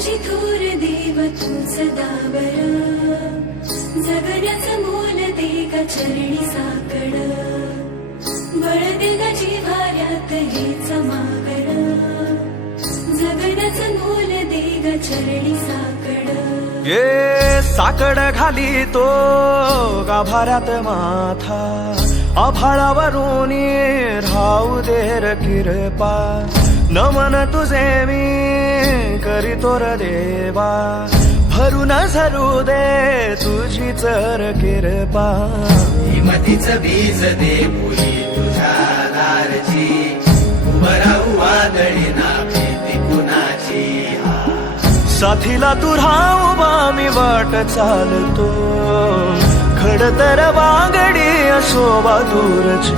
तुझी थोर देव तू सदा बरं, जगण्याचं मोल दे ग चरणी साकड, बळ दे ग जिव्हाऱ्यात हेच मागण, जगण्याचं मोल दे ग चरणी साकड. ये साकड घाली तो गाभाऱ्यात माथा, आभाळावरून राहू देर कृपा, नमन तुझे मी करीतो र देवा, भरून झरू दे तुझी चर कृपा. हिमतीचं बीज दे भुई तुझ्या दारची, उभं राहू वादळी ना भीती कुणाची. साथीला तू राहू मी वाट चालतो, खडतर वांगडी शोभा दूरची.